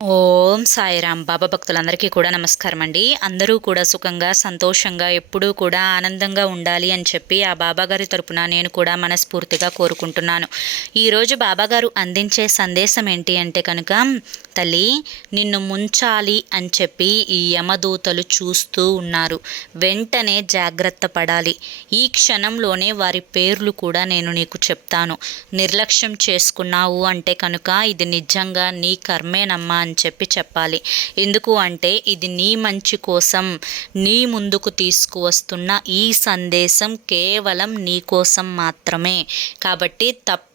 Oh. ఓం సాయిరామ్. బాబా భక్తులందరికీ కూడా నమస్కారం అండి. అందరూ కూడా సుఖంగా సంతోషంగా ఎప్పుడూ కూడా ఆనందంగా ఉండాలి అని చెప్పి ఆ బాబాగారి తరపున నేను కూడా మనస్ఫూర్తిగా కోరుకుంటున్నాను. ఈరోజు బాబాగారు అందించే సందేశం ఏంటి అంటే కనుక తల్లి నిన్ను ముంచాలి అని చెప్పి ఈ యమదూతలు చూస్తూ ఉన్నారు. వెంటనే జాగ్రత్త పడాలి. ఈ క్షణంలోనే వారి పేర్లు కూడా నేను నీకు చెప్తాను. నిర్లక్ష్యం చేసుకున్నావు అంటే కనుక ఇది నిజంగా నీ కర్మేనమ్మా అని చెప్పి చెప్పాలి. ఎందుకు అంటే ఇది నీ మంచి కోసం నీ ముందుకు తీసుకువస్తున్న ఈ సందేశం కేవలం నీ కోసం మాత్రమే. కాబట్టి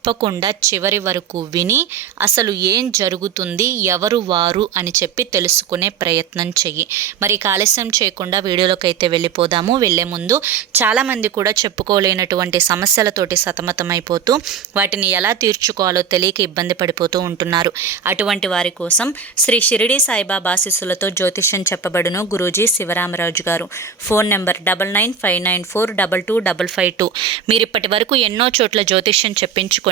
తప్పకుండా చివరి వరకు విని అసలు ఏం జరుగుతుంది ఎవరు వారు అని చెప్పి తెలుసుకునే ప్రయత్నం చెయ్యి. మరి ఆలస్యం చేయకుండా వీడియోలోకి అయితే వెళ్ళిపోదాము. వెళ్ళే ముందు చాలామంది కూడా చెప్పుకోలేనటువంటి సమస్యలతోటి సతమతమైపోతూ వాటిని ఎలా తీర్చుకోవాలో తెలియక ఇబ్బంది పడిపోతూ ఉంటున్నారు. అటువంటి వారి కోసం శ్రీ షిరిడి సాయిబాబా ఆశీస్సులతో జ్యోతిష్యం చెప్పబడును గురూజీ శివరామరాజు గారు. Phone number double nine five nine four double two double five two. మీరు ఇప్పటి వరకు ఎన్నో చోట్ల జ్యోతిష్యం చెప్పించుకొని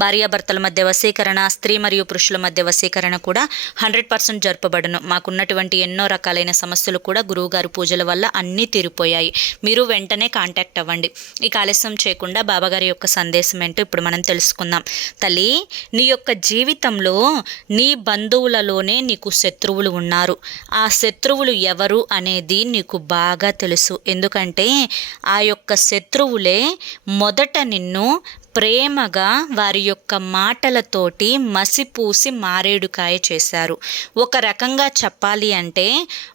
భార్యాభర్తల మధ్య వశీకరణ స్త్రీ మరియు పురుషుల మధ్య వశీకరణ కూడా హండ్రెడ్ పర్సెంట్ జరపబడను. మాకున్నటువంటి ఎన్నో రకాలైన సమస్యలు కూడా గురువుగారు పూజల వల్ల అన్నీ తీరిపోయాయి. మీరు వెంటనే కాంటాక్ట్ అవ్వండి. ఈ ఆలస్యం చేయకుండా బాబాగారి యొక్క సందేశం ఏంటో ఇప్పుడు మనం తెలుసుకుందాం. తల్లి నీ యొక్క జీవితంలో నీ బంధువులలోనే నీకు శత్రువులు ఉన్నారు. ఆ శత్రువులు ఎవరు అనేది నీకు బాగా తెలుసు. ఎందుకంటే ఆ యొక్క శత్రువులే మొదట నిన్ను ప్రేమగా వారి యొక్క మాటలతోటి మసిపూసి మారేడుకాయ చేశారు. ఒక రకంగా చెప్పాలి అంటే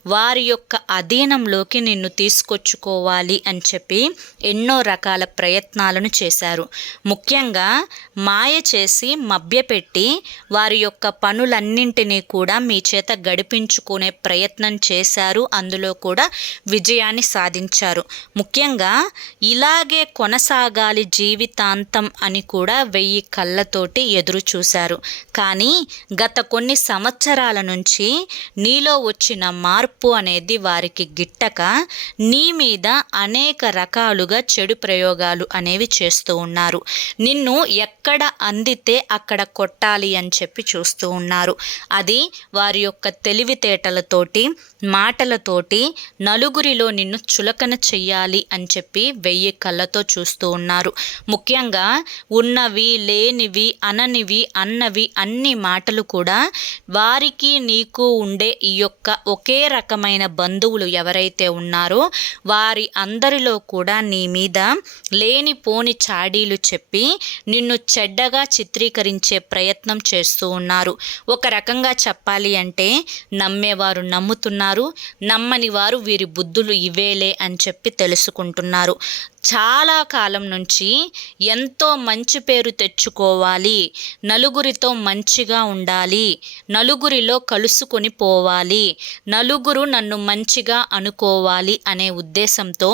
వారి యొక్క అధీనంలోకి నిన్ను తీసుకొచ్చుకోవాలి అని చెప్పి ఎన్నో రకాల ప్రయత్నాలను చేశారు. ముఖ్యంగా మాయ చేసి మభ్యపెట్టి వారి యొక్క పనులన్నింటినీ కూడా మీ చేత గడిపించుకునే ప్రయత్నం చేశారు. అందులో కూడా విజయాన్ని సాధించారు. ముఖ్యంగా ఇలాగే కొనసాగాలి జీవితాంతం అని కూడా వెయ్యి కళ్ళతోటి ఎదురు చూశారు. కానీ గత కొన్ని సంవత్సరాల నుంచి నీలో వచ్చిన మార్పు అనేది వారికి గిట్టక నీ మీద అనేక రకాలుగా చెడు ప్రయోగాలు అనేవి చేస్తూ ఉన్నారు. నిన్ను ఎక్కడ అందితే అక్కడ కొట్టాలి అని చెప్పి చూస్తూ ఉన్నారు. అది వారి యొక్క తెలివితేటలతోటి మాటలతోటి నలుగురిలో నిన్ను చులకన చెయ్యాలి అని చెప్పి వెయ్యి కళ్ళతో చూస్తూ ఉన్నారు. ముఖ్యంగా ఉన్నవి లేని లేనివి అననివి అన్నవి అన్ని మాటలు కూడా వారికి నీకు ఉండే ఈ యొక్క ఒకే రకమైన బంధువులు ఎవరైతే ఉన్నారో వారి అందరిలో కూడా నీ మీద లేనిపోని చాడీలు చెప్పి నిన్ను చెడ్డగా చిత్రీకరించే ప్రయత్నం చేస్తూ ఉన్నారు. ఒక రకంగా చెప్పాలి అంటే నమ్మేవారు నమ్ముతున్నారు నమ్మని వారు వీరి బుద్ధులు ఇవేలే అని చెప్పి తెలుసుకుంటున్నారు. చాలా కాలం నుంచి ఎంతో మంచి పేరు తెచ్చుకోవాలి నలుగురితో మంచిగా ఉండాలి. నలుగురిలో కలుసుకొని పోవాలి. నలుగురు నన్ను మంచిగా అనుకోవాలి అనే ఉద్దేశంతో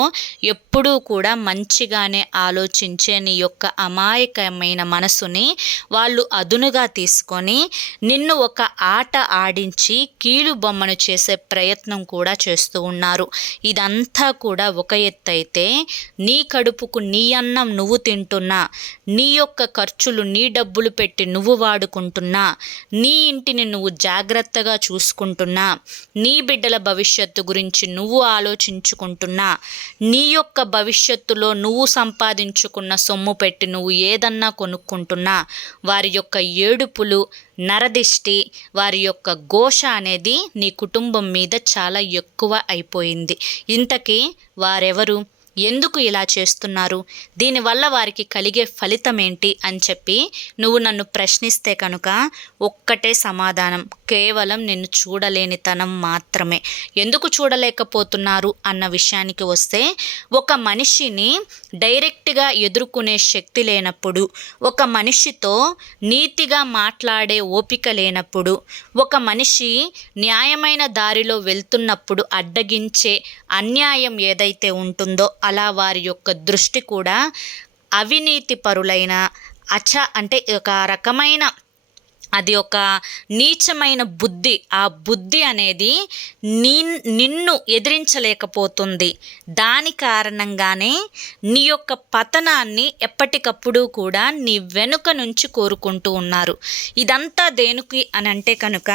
ఎప్పుడూ కూడా మంచిగానే ఆలోచించే నీ యొక్క అమాయకమైన మనసుని వాళ్ళు అదునుగా తీసుకొని నిన్ను ఒక ఆట ఆడించి కీలు బొమ్మను చేసే ప్రయత్నం కూడా చేస్తూ ఉన్నారు. ఇదంతా కూడా ఒక ఎత్తు అయితే నీ కడుపుకు నీ అన్నం నువ్వు తింటున్నా. నీ యొక్క ఖర్చులు నీ డబ్బులు పెట్టి నువ్వు వాడుకుంటున్నా నీ ఇంటిని నువ్వు జాగ్రత్తగా చూసుకుంటున్నా నీ బిడ్డల భవిష్యత్తు గురించి నువ్వు ఆలోచించుకుంటున్నా నీ యొక్క భవిష్యత్తులో నువ్వు సంపాదించుకున్న సొమ్ము పెట్టి నువ్వు ఏదన్నా కొనుక్కుంటున్నా వారి యొక్క ఏడుపులు నరదిష్టి వారి యొక్క ఘోష అనేది నీ కుటుంబం మీద చాలా ఎక్కువ అయిపోయింది. ఇంతకీ వారెవరు? ఎందుకు ఇలా చేస్తున్నారు? దీనివల్ల వారికి కలిగే ఫలితం ఏంటి అని చెప్పి నువ్వు నన్ను ప్రశ్నిస్తే కనుక ఒక్కటే సమాధానం. కేవలం నిన్ను చూడలేనితనం మాత్రమే. ఎందుకు చూడలేకపోతున్నారు అన్న విషయానికి వస్తే ఒక మనిషిని డైరెక్ట్గా ఎదుర్కొనే శక్తి లేనప్పుడు ఒక మనిషితో నీతిగా మాట్లాడే ఓపిక లేనప్పుడు ఒక మనిషి న్యాయమైన దారిలో వెళ్తున్నప్పుడు అడ్డగించే అన్యాయం ఏదైతే ఉంటుందో అలా వారి యొక్క దృష్టి కూడా అవినీతి పరులైన అచ అంటే ఒక రకమైన అది ఒక నీచమైన బుద్ధి. ఆ బుద్ధి అనేది నీ నిన్ను ఎదిరించలేకపోతుంది. దాని కారణంగానే నీ యొక్క పతనాన్ని ఎప్పటికప్పుడు కూడా నీ వెనుక నుంచి కోరుకుంటూ ఉన్నారు. ఇదంతా దేనికి అని అంటే కనుక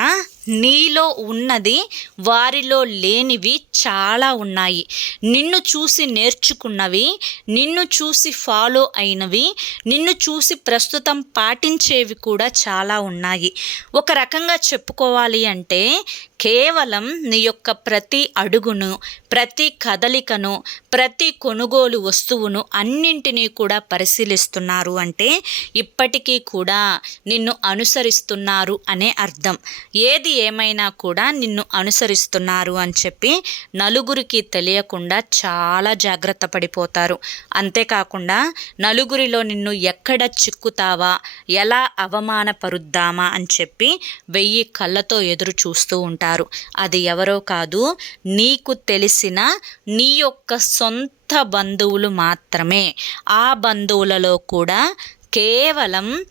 నీలో ఉన్నది వారిలో లేనివి చాలా ఉన్నాయి. నిన్ను చూసి నేర్చుకున్నవి నిన్ను చూసి ఫాలో అయినవి నిన్ను చూసి ప్రస్తుతం పాటించేవి కూడా చాలా ఉన్నాయి. ఒక రకంగా చెప్పుకోవాలి అంటే కేవలం నీ యొక్క ప్రతి అడుగును ప్రతి కదలికను ప్రతి కొనుగోలు వస్తువును అన్నింటినీ కూడా పరిశీలిస్తున్నారు అంటే ఇప్పటికీ కూడా నిన్ను అనుసరిస్తున్నారు అనే అర్థం. ఏది ఏమైనా కూడా నిన్ను అనుసరిస్తున్నారు అని చెప్పి నలుగురికి తెలియకుండా చాలా జాగ్రత్త పడిపోతారు. అంతేకాకుండా నలుగురిలో నిన్ను ఎక్కడ చిక్కుతావా ఎలా అవమానపరుద్దామా అని చెప్పి వెయ్యి కళ్ళతో ఎదురు చూస్తూ ఉంటారు. అది ఎవరో కాదు నీకు తెలిసిన నీ యొక్క సొంత బంధువులు మాత్రమే. ఆ బంధువులలో కూడా కేవలం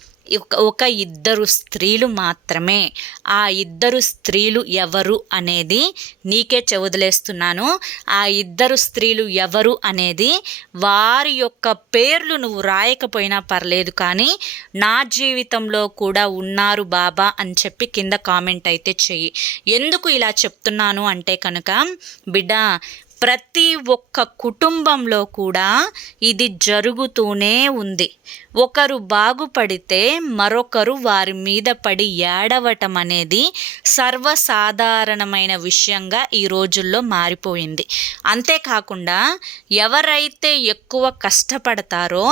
ఒక- ఇద్దరు స్త్రీలు మాత్రమే. ఆ ఇద్దరు స్త్రీలు ఎవరు అనేది నీకే చెవదిలేస్తున్నాను. ఆ ఇద్దరు స్త్రీలు ఎవరు అనేది వారి యొక్క పేర్లు నువ్వు రాయకపోయినా పర్లేదు కానీ నా జీవితంలో కూడా ఉన్నారు బాబా అని చెప్పి కింద కామెంట్ అయితే చెయ్యి. ఎందుకు ఇలా చెప్తున్నాను అంటే కనుక బిడ్డ ప్రతి ఒక్క కుటుంబంలో కూడా ఇది జరుగుతూనే ఉంది. ఒకరు బాగుపడితే మరొకరు వారి మీద పడి ఏడవటం అనేది సర్వసాధారణమైన విషయంగా ఈ రోజుల్లో మారిపోయింది. అంతేకాకుండా ఎవరైతే ఎక్కువ కష్టపడతారో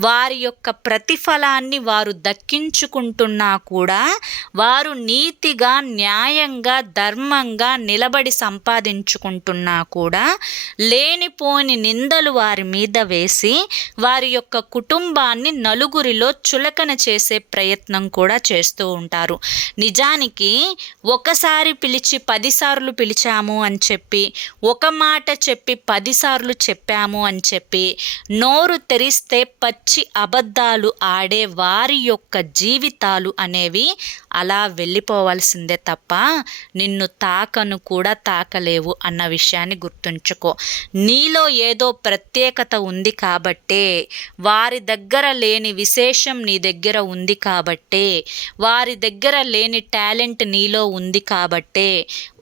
వారి యొక్క ప్రతిఫలాన్ని వారు దక్కించుకుంటున్నా కూడా వారు నీతిగా న్యాయంగా ధర్మంగా నిలబడి సంపాదించుకుంటున్నా కూడా లేనిపోని నిందలు వారి మీద వేసి వారి యొక్క కుటుంబాన్ని నలుగురిలో చులకన చేసే ప్రయత్నం కూడా చేస్తూ ఉంటారు. నిజానికి ఒకసారి పిలిచి పదిసార్లు పిలిచాము అని చెప్పి ఒక మాట చెప్పి పదిసార్లు చెప్పాము అని చెప్పి నోరు తెరిస్తే పచ్చి అబద్ధాలు ఆడే వారి యొక్క జీవితాలు అనేవి అలా వెళ్ళిపోవాల్సిందే తప్ప నిన్ను తాకను కూడా తాకలేవు అన్న విషయాన్ని గుర్తుంచుకో. నీలో ఏదో ప్రత్యేకత ఉంది కాబట్టే వారి దగ్గర లేని విశేషం నీ దగ్గర ఉంది కాబట్టే వారి దగ్గర లేని టాలెంట్ నీలో ఉంది కాబట్టే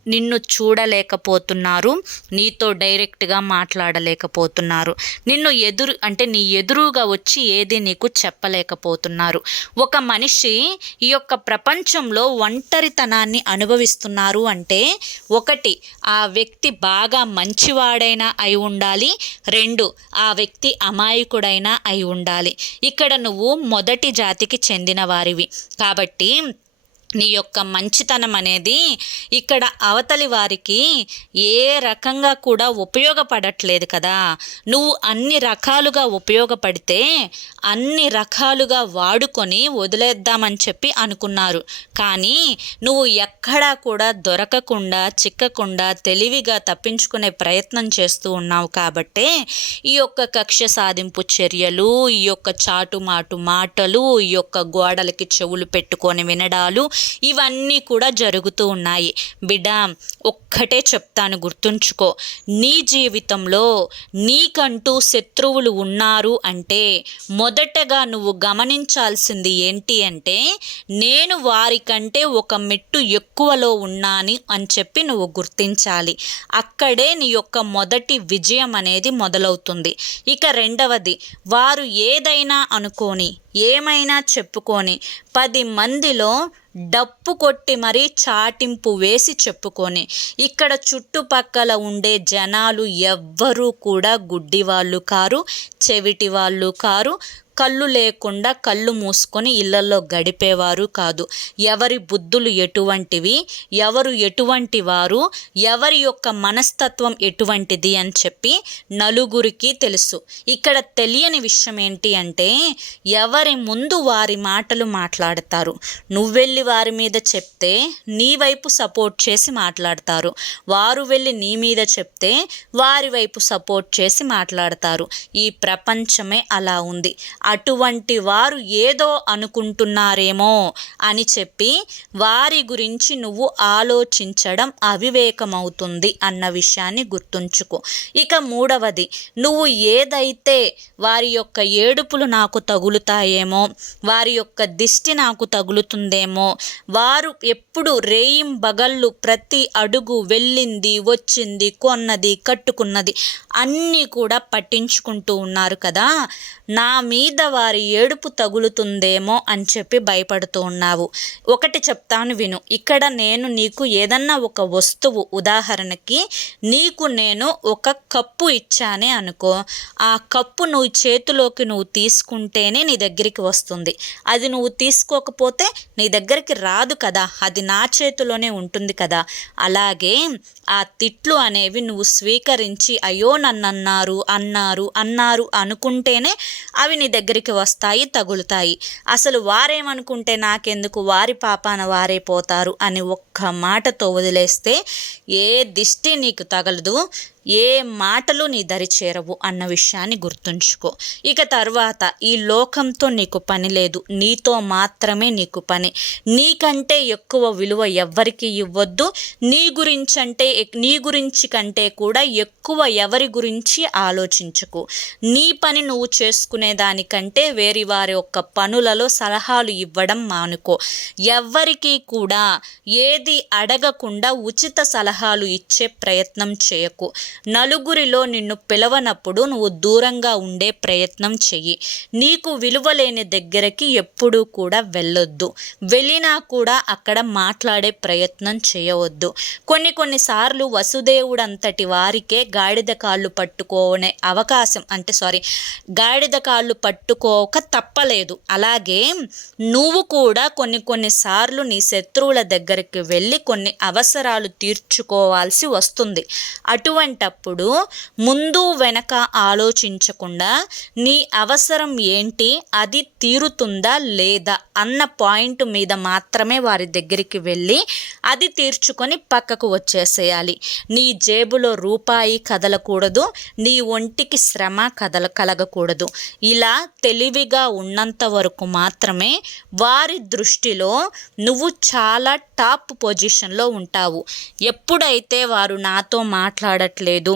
నిన్ను చూడలేకపోతున్నారు నీతో డైరెక్ట్గా మాట్లాడలేకపోతున్నారు. నిన్ను ఎదురు అంటే నీ ఎదురుగా వచ్చి ఏది నీకు చెప్పలేకపోతున్నారు. ఒక మనిషి ఈ యొక్క ప్రపంచంలో ఒంటరితనాన్ని అనుభవిస్తున్నారు అంటే ఒకటి ఆ వ్యక్తి బాగా మంచివాడైనా అయి ఉండాలి. రెండు ఆ వ్యక్తి అమాయకుడైనా అయి ఉండాలి. ఇక్కడ నువ్వు మొదటి జాతికి చెందిన వారివి కాబట్టి నీ యొక్క మంచితనం అనేది ఇక్కడ అవతలి వారికి ఏ రకంగా కూడా ఉపయోగపడట్లేదు కదా. నువ్వు అన్ని రకాలుగా ఉపయోగపడితే అన్ని రకాలుగా వాడుకొని వదిలేద్దామని చెప్పి అనుకున్నారు. కానీ నువ్వు ఎక్కడా కూడా దొరకకుండా చిక్కకుండా తెలివిగా తప్పించుకునే ప్రయత్నం చేస్తూ ఉన్నావు కాబట్టే ఈ యొక్క కక్ష సాధింపు చర్యలు ఈ యొక్క చాటుమాటు మాటలు ఈ యొక్క గోడలకి చెవులు పెట్టుకొని వినడాలు ఇవన్నీ కూడా జరుగుతూ ఉన్నాయి. బిడ్డ ఒక్కటే చెప్తాను గుర్తుంచుకో. నీ జీవితంలో నీకంటూ శత్రువులు ఉన్నారు అంటే మొదటగా నువ్వు గమనించాల్సింది ఏంటి అంటే నేను వారికంటే ఒక మెట్టు ఎక్కువలో ఉన్నాని అని చెప్పి నువ్వు గుర్తించాలి. అక్కడే నీ యొక్క మొదటి విజయం అనేది మొదలవుతుంది. ఇక రెండవది వారు ఏదైనా అనుకోని ఏమైనా చెప్పుకొని పది మందిలో డప్పు కొట్టి మరీ చాటింపు వేసి చెప్పుకొని ఇక్కడ చుట్టుపక్కల ఉండే జనాలు ఎవ్వరూ కూడా గుడ్డి వాళ్ళు కారు చెవిటి వాళ్ళు కారు కళ్ళు లేకుండా కళ్ళు మూసుకొని ఇళ్ళలో గడిపేవారు కాదు. ఎవరి బుద్ధులు ఎటువంటివి ఎవరు ఎటువంటి వారు ఎవరి యొక్క మనస్తత్వం ఎటువంటిది అని చెప్పి నలుగురికి తెలుసు. ఇక్కడ తెలియని విషయం ఏంటి అంటే ఎవరి ముందు వారి మాటలు మాట్లాడతారు. నువ్వెళ్ళి వారి మీద చెప్తే నీ వైపు సపోర్ట్ చేసి మాట్లాడతారు. వారు వెళ్ళి నీ మీద చెప్తే వారి వైపు సపోర్ట్ చేసి మాట్లాడతారు. ఈ ప్రపంచమే అలా ఉంది. అటువంటి వారు ఏదో అనుకుంటున్నారేమో అని చెప్పి వారి గురించి నువ్వు ఆలోచించడం అవివేకమవుతుంది అన్న విషయాన్ని గుర్తుంచుకో. ఇక మూడవది నువ్వు ఏదైతే వారి యొక్క ఏడుపులు నాకు తగులుతాయేమో వారి యొక్క దిష్టి నాకు తగులుతుందేమో వారు ఎప్పుడు రేయిం బగళ్ళు ప్రతి అడుగు వెళ్ళింది వచ్చింది కొన్నది కట్టుకున్నది అన్నీ కూడా పట్టించుకుంటూ ఉన్నారు కదా. నా మీద వారి ఏడుపు తగులుతుందేమో అని చెప్పి భయపడుతూ ఉన్నావు. ఒకటి చెప్తాను విను. ఇక్కడ నేను నీకు ఏదన్నా ఒక వస్తువు ఉదాహరణకి నీకు నేను ఒక కప్పు ఇచ్చానే అనుకో. ఆ కప్పు నువ్వు చేతిలోకి నువ్వు తీసుకుంటేనే నీ దగ్గరికి వస్తుంది. అది నువ్వు తీసుకోకపోతే నీ దగ్గరికి రాదు కదా. అది నా చేతిలోనే ఉంటుంది కదా. అలాగే ఆ తిట్లు అనేవి నువ్వు స్వీకరించి అయ్యో నన్ను అన్నారు అన్నారు అన్నారు అనుకుంటేనే అవి నీ దగ్గరికి వస్తాయి తగులుతాయి. అసలు వారేమనుకుంటే నాకెందుకు? వారి పాపాన వారే పోతారు అని ఒక్క మాటతో వదిలేస్తే ఏ దిష్టి నీకు తగలదు. ఏ మాటలు నీ దరి చేరవు అన్న విషయాన్ని గుర్తుంచుకో. ఇక తర్వాత ఈ లోకంతో నీకు పని లేదు. నీతో మాత్రమే నీకు పని. నీకంటే ఎక్కువ విలువ ఎవ్వరికి ఇవ్వద్దు. నీ గురించి అంటే నీ గురించి కంటే కూడా ఎక్కువ ఎవరి గురించి ఆలోచించకు. నీ పని నువ్వు చేసుకునే దానికంటే వేరే వారి యొక్క పనులలో సలహాలు ఇవ్వడం మానుకో. ఎవ్వరికీ కూడా ఏది అడగకుండా ఉచిత సలహాలు ఇచ్చే ప్రయత్నం చేయకు. నలుగురిలో నిన్ను పిలవనప్పుడు నువ్వు దూరంగా ఉండే ప్రయత్నం చెయ్యి. నీకు విలువ లేని దగ్గరికి ఎప్పుడూ కూడా వెళ్ళొద్దు. వెళ్ళినా కూడా అక్కడ మాట్లాడే ప్రయత్నం చేయవద్దు. కొన్ని కొన్నిసార్లు వసుదేవుడంతటి వారికే గాడిద కాళ్ళు పట్టుకోనే అవకాశం అంటే సారీ గాడిద కాళ్ళు పట్టుకోక తప్పలేదు. అలాగే నువ్వు కూడా కొన్ని కొన్నిసార్లు నీ శత్రువుల దగ్గరికి వెళ్ళి కొన్ని అవసరాలు తీర్చుకోవాల్సి వస్తుంది. అటువంటి చేసేటప్పుడు ముందు వెనక ఆలోచించకుండా నీ అవసరం ఏంటి అది తీరుతుందా లేదా అన్న పాయింట్ మీద మాత్రమే వారి దగ్గరికి వెళ్ళి అది తీర్చుకొని పక్కకు వచ్చేసేయాలి. నీ జేబులో రూపాయి కదలకూడదు నీ ఒంటికి శ్రమ కదల కలగకూడదు. ఇలా తెలివిగా ఉన్నంత వరకు మాత్రమే వారి దృష్టిలో నువ్వు చాలా టాప్ పొజిషన్లో ఉంటావు. ఎప్పుడైతే వారు నాతో మాట్లాడట్లేదు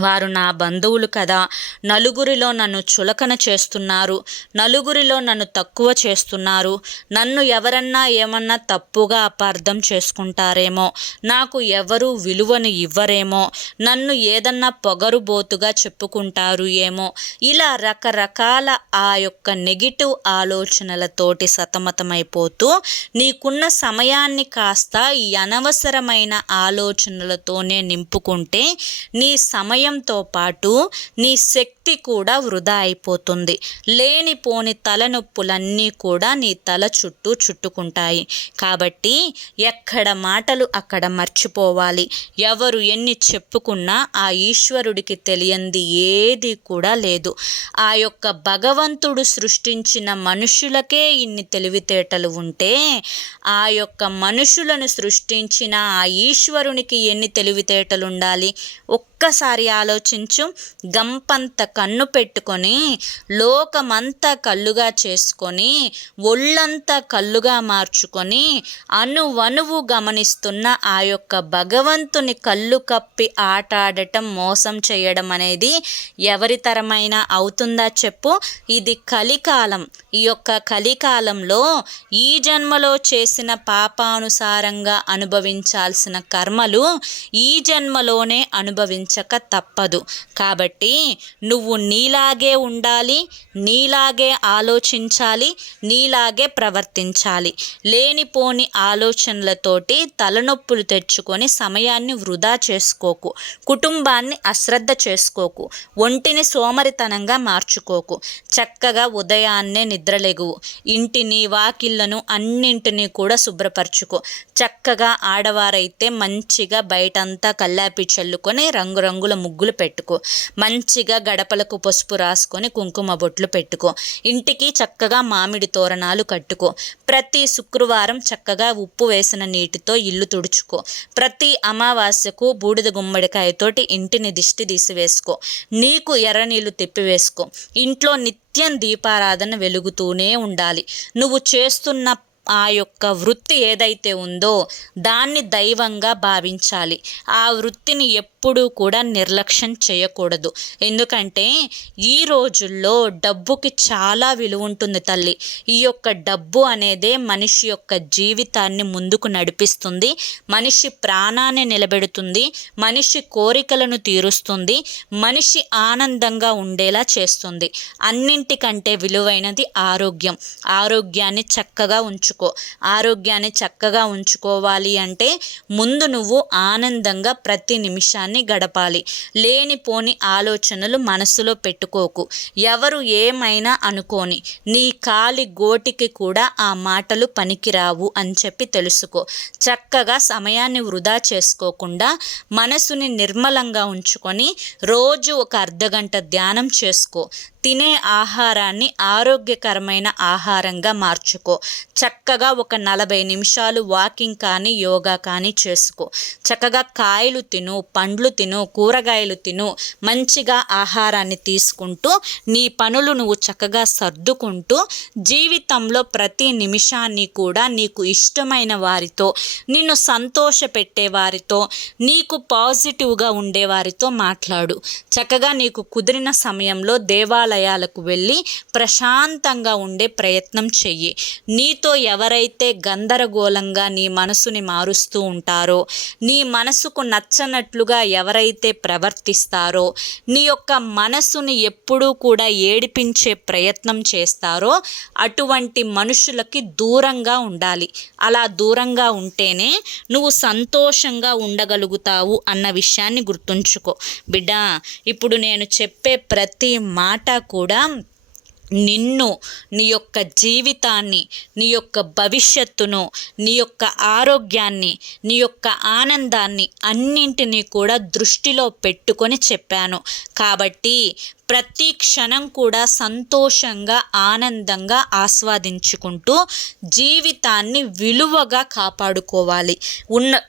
వారు నా బంధువులు కదా. నలుగురిలో నన్ను చులకన చేస్తున్నారు. నలుగురిలో నన్ను తక్కువ చేస్తున్నారు. నన్ను ఎవరన్నా ఏమన్నా తప్పుగా అపార్థం చేసుకుంటారేమో. నాకు ఎవరు విలువను ఇవ్వరేమో. నన్ను ఏదన్నా పొగరుబోతుగా చెప్పుకుంటారు ఏమో. ఇలా రకరకాల ఆ యొక్క నెగిటివ్ ఆలోచనలతోటి సతమతమైపోతూ నీకున్న సమయాన్ని కాస్త ఈ అనవసరమైన ఆలోచనలతోనే నింపుకుంటే నీ సమయం సమయంతో పాటు నీ శక్తి కూడా వృధా అయిపోతుంది. లేనిపోని తలనొప్పులన్నీ కూడా నీ తల చుట్టూ చుట్టుకుంటాయి. కాబట్టి ఎక్కడ మాటలు అక్కడ మర్చిపోవాలి. ఎవరు ఎన్ని చెప్పుకున్నా ఆ ఈశ్వరుడికి తెలియంది ఏది కూడా లేదు. ఆ యొక్క భగవంతుడు సృష్టించిన మనుషులకే ఇన్ని తెలివితేటలు ఉంటే ఆ యొక్క మనుషులను సృష్టించిన ఆ ఈశ్వరునికి ఎన్ని తెలివితేటలు ఉండాలి? ఒక్కసారి ఆలోచించు. గంపంత కన్ను పెట్టుకొని లోకమంతా కళ్ళుగా చేసుకొని ఒళ్ళంతా కళ్ళుగా మార్చుకొని అణువణువు గమనిస్తున్న ఆ యొక్క భగవంతుని కళ్ళు కప్పి ఆటాడటం మోసం చేయడం అనేది ఎవరి తరమైనా అవుతుందా చెప్పు. ఇది కలికాలం. ఈ యొక్క కలికాలంలో ఈ జన్మలో చేసిన పాపానుసారంగా అనుభవించాల్సిన కర్మలు ఈ జన్మలోనే అనుభవించక తప్ప తప్పదు. కాబట్టి నువ్వు నీలాగే ఉండాలి నీలాగే ఆలోచించాలి నీలాగే ప్రవర్తించాలి. లేనిపోని ఆలోచనలతోటి తలనొప్పులు తెచ్చుకొని సమయాన్ని వృధా చేసుకోకు. కుటుంబాన్ని అశ్రద్ధ చేసుకోకు. ఒంటిని సోమరితనంగా మార్చుకోకు. చక్కగా ఉదయాన్నే నిద్రలెగువు. ఇంటిని వాకిళ్ళను అన్నింటినీ కూడా శుభ్రపరచుకో. చక్కగా ఆడవారైతే మంచిగా బయటంతా కల్లాపి చల్లుకొని రంగు రంగురంగుల ముగ్గులు పెట్టుకో. మంచిగా గడపలకు పసుపు రాసుకొని కుంకుమ బొట్లు పెట్టుకో. ఇంటికి చక్కగా మామిడి తోరణాలు కట్టుకో. ప్రతి శుక్రవారం చక్కగా ఉప్పు వేసిన నీటితో ఇల్లు తుడుచుకో. ప్రతి అమావాస్యకు బూడిద గుమ్మడికాయతోటి ఇంటిని దిష్టి తీసివేసుకో నీకు ఎర్ర నీళ్ళు తిప్పివేసుకో ఇంట్లో నిత్యం దీపారాధన వెలుగుతూనే ఉండాలి. నువ్వు చేస్తున్న ఆ యొక్క వృత్తి ఏదైతే ఉందో దాన్ని దైవంగా భావించాలి. ఆ వృత్తిని ఎప్పుడూ కూడా నిర్లక్ష్యం చేయకూడదు. ఎందుకంటే ఈ రోజుల్లో డబ్బుకి చాలా విలువ ఉంటుంది తల్లి. ఈ యొక్క డబ్బు అనేదే మనిషి యొక్క జీవితాన్ని ముందుకు నడిపిస్తుంది. మనిషి ప్రాణాన్ని నిలబెడుతుంది. మనిషి కోరికలను తీరుస్తుంది. మనిషి ఆనందంగా ఉండేలా చేస్తుంది. అన్నింటికంటే విలువైనది ఆరోగ్యం. ఆరోగ్యాన్ని చక్కగా ఉంచుకో ఆరోగ్యాన్ని చక్కగా ఉంచుకోవాలి అంటే ముందు నువ్వు ఆనందంగా ప్రతి నిమిషాన్ని గడపాలి. లేనిపోని ఆలోచనలు మనసులో పెట్టుకోకు. ఎవరు ఏమైనా అనుకోని నీ కాలి గోటికి కూడా ఆ మాటలు పనికిరావు అని చెప్పి తెలుసుకో. చక్కగా సమయాన్ని వృధా చేసుకోకుండా మనసుని నిర్మలంగా ఉంచుకొని రోజు ఒక అర్ధగంట ధ్యానం చేసుకో. తినే ఆహారాన్ని ఆరోగ్యకరమైన ఆహారంగా మార్చుకో. చక్క చక్కగా ఒక నలభై నిమిషాలు వాకింగ్ కానీ యోగా కానీ చేసుకో. చక్కగా కాయలు తిను పండ్లు తిను కూరగాయలు తిను మంచిగా ఆహారాన్ని తీసుకుంటూ నీ పనులు నువ్వు చక్కగా సర్దుకుంటూ జీవితంలో ప్రతి నిమిషాన్ని కూడా నీకు ఇష్టమైన వారితో నిన్ను సంతోష వారితో నీకు పాజిటివ్గా ఉండే వారితో మాట్లాడు. చక్కగా నీకు కుదిరిన సమయంలో దేవాలయాలకు వెళ్ళి ప్రశాంతంగా ఉండే ప్రయత్నం చెయ్యి. నీతో ఎవరైతే గందరగోళంగా నీ మనసుని మారుస్తూ ఉంటారో నీ మనసుకు నచ్చనట్లుగా ఎవరైతే ప్రవర్తిస్తారో నీ యొక్క మనసుని ఎప్పుడూ కూడా ఏడిపించే ప్రయత్నం చేస్తారో అటువంటి మనుషులకి దూరంగా ఉండాలి. అలా దూరంగా ఉంటేనే నువ్వు సంతోషంగా ఉండగలుగుతావు అన్న విషయాన్ని గుర్తుంచుకో. బిడ్డ ఇప్పుడు నేను చెప్పే ప్రతి మాట కూడా నిన్ను నీ యొక్క జీవితాన్ని నీ యొక్క భవిష్యత్తును నీ యొక్క ఆరోగ్యాన్ని నీ యొక్క ఆనందాన్ని అన్నింటినీ కూడా దృష్టిలో పెట్టుకొని చెప్పాను. కాబట్టి ప్రతి క్షణం కూడా సంతోషంగా ఆనందంగా ఆస్వాదించుకుంటూ జీవితాన్ని విలువగా కాపాడుకోవాలి. ఉన్న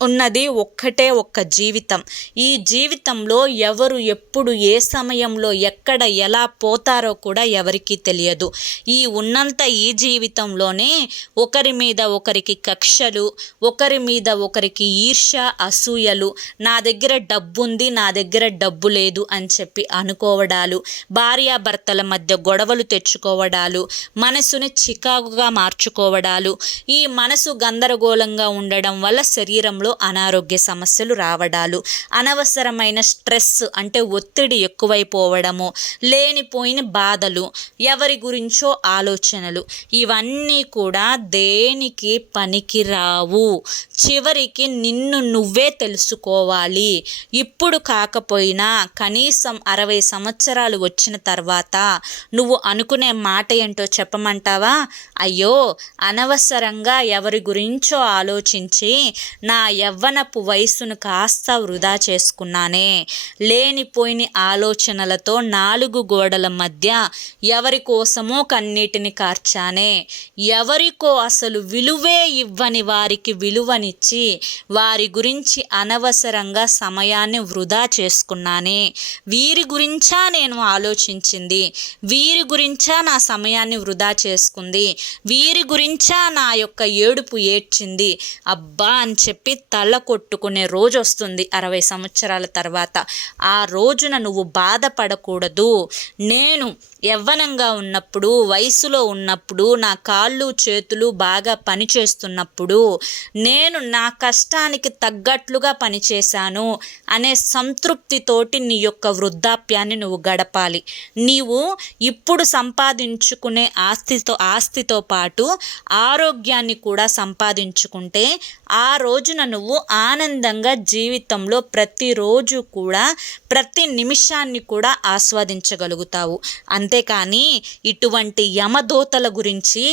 ఉన్నది ఒక్కటే ఒక్క జీవితం. ఈ జీవితంలో ఎవరు ఎప్పుడు ఏ సమయంలో ఎక్కడ ఎలా పోతారో కూడా ఎవరికీ తెలియదు. ఈ ఉన్నంత ఈ జీవితంలోనే ఒకరి మీద ఒకరికి కక్షలు ఒకరి మీద ఒకరికి ఈర్ష అసూయలు నా దగ్గర డబ్బు ఉంది నా దగ్గర డబ్బు లేదు అని చెప్పి అనుకోవడాలు భార్యాభర్తల మధ్య గొడవలు తెచ్చుకోవడాలు మనసుని చికాకుగా మార్చుకోవడాలు ఈ మనసు గందరగోళంగా ఉండడం వల్ల శరీరంలో అనారోగ్య సమస్యలు రావడాలు అనవసరమైన స్ట్రెస్ అంటే ఒత్తిడి ఎక్కువైపోవడము లేనిపోయిన బాధలు ఎవరి గురించో ఆలోచనలు ఇవన్నీ కూడా దేనికి పనికిరావు? చివరికి నిన్ను నువ్వే తెలుసుకోవాలి. ఇప్పుడు కాకపోయినా కనీసం అరవై సంవత్సరాలు వచ్చిన తర్వాత నువ్వు అనుకునే మాట ఏంటో చెప్పమంటావా? అయ్యో అనవసరంగా ఎవరి గురించో ఆలోచించి నా యవ్వనపు వయస్సును కాస్త వృధా చేసుకున్నానే. లేనిపోయిన ఆలోచనలతో నాలుగు గోడల మధ్య ఎవరి కోసమో కన్నీటిని కార్చానే. ఎవరికో అసలు విలువే ఇవ్వని వారికి విలువనిచ్చి వారి గురించి అనవసరంగా సమయాన్ని వృధా చేసుకున్నానే. వీరి గురించా నేను ఆలోచించింది? వీరి గురించా నా సమయాన్ని వృధా చేసుకుంది? వీరి గురించా నా యొక్క ఏడుపు ఏడ్చింది? అబ్బా అని చెప్పి తల కొట్టుకునే రోజు వస్తుంది అరవై సంవత్సరాల తర్వాత. ఆ రోజున నువ్వు బాధపడకూడదు. నేను యవ్వనంగా ఉన్నప్పుడు వయసులో ఉన్నప్పుడు నా కాళ్ళు చేతులు బాగా పనిచేస్తున్నప్పుడు నేను నా కష్టానికి తగ్గట్లుగా పనిచేశాను అనే సంతృప్తితోటి నీ యొక్క వృద్ధాప్యాన్ని నువ్వు గడపాలి. నీవు ఇప్పుడు సంపాదించుకునే ఆస్తితో ఆస్తితో పాటు ఆరోగ్యాన్ని కూడా సంపాదించుకుంటే ఆ రోజున నువ్వు నువ్వు ఆనందంగా జీవితంలో ప్రతిరోజు కూడా ప్రతి నిమిషాన్ని కూడా ఆస్వాదించగలుగుతావు. అంతేకాని ఇటువంటి యమదోతల గురించి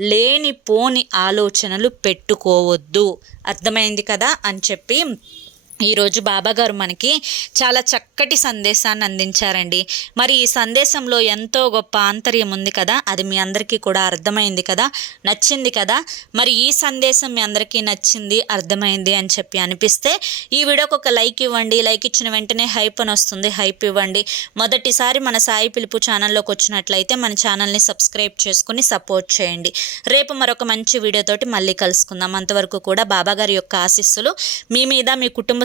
లేనిపోని ఆలోచనలు పెట్టుకోవద్దు. అర్థమైంది కదా అని చెప్పి ఈరోజు బాబాగారు మనకి చాలా చక్కటి సందేశాన్ని అందించారండి. మరి ఈ సందేశంలో ఎంతో గొప్ప ఆంతర్యం ఉంది కదా? అది మీ అందరికీ కూడా అర్థమైంది కదా? నచ్చింది కదా? మరి ఈ సందేశం మీ అందరికీ నచ్చింది అర్థమైంది అని చెప్పి అనిపిస్తే ఈ వీడియోకి ఒక లైక్ ఇవ్వండి. లైక్ ఇచ్చిన వెంటనే హైప్ అని వస్తుంది. హైప్ ఇవ్వండి. మొదటిసారి మన సాయి పిలుపు ఛానల్లోకి వచ్చినట్లయితే మన ఛానల్ని సబ్స్క్రైబ్ చేసుకుని సపోర్ట్ చేయండి. రేపు మరొక మంచి వీడియోతోటి మళ్ళీ కలుసుకుందాం. అంతవరకు కూడా బాబాగారి యొక్క ఆశీస్సులు మీ మీద మీ కుటుంబ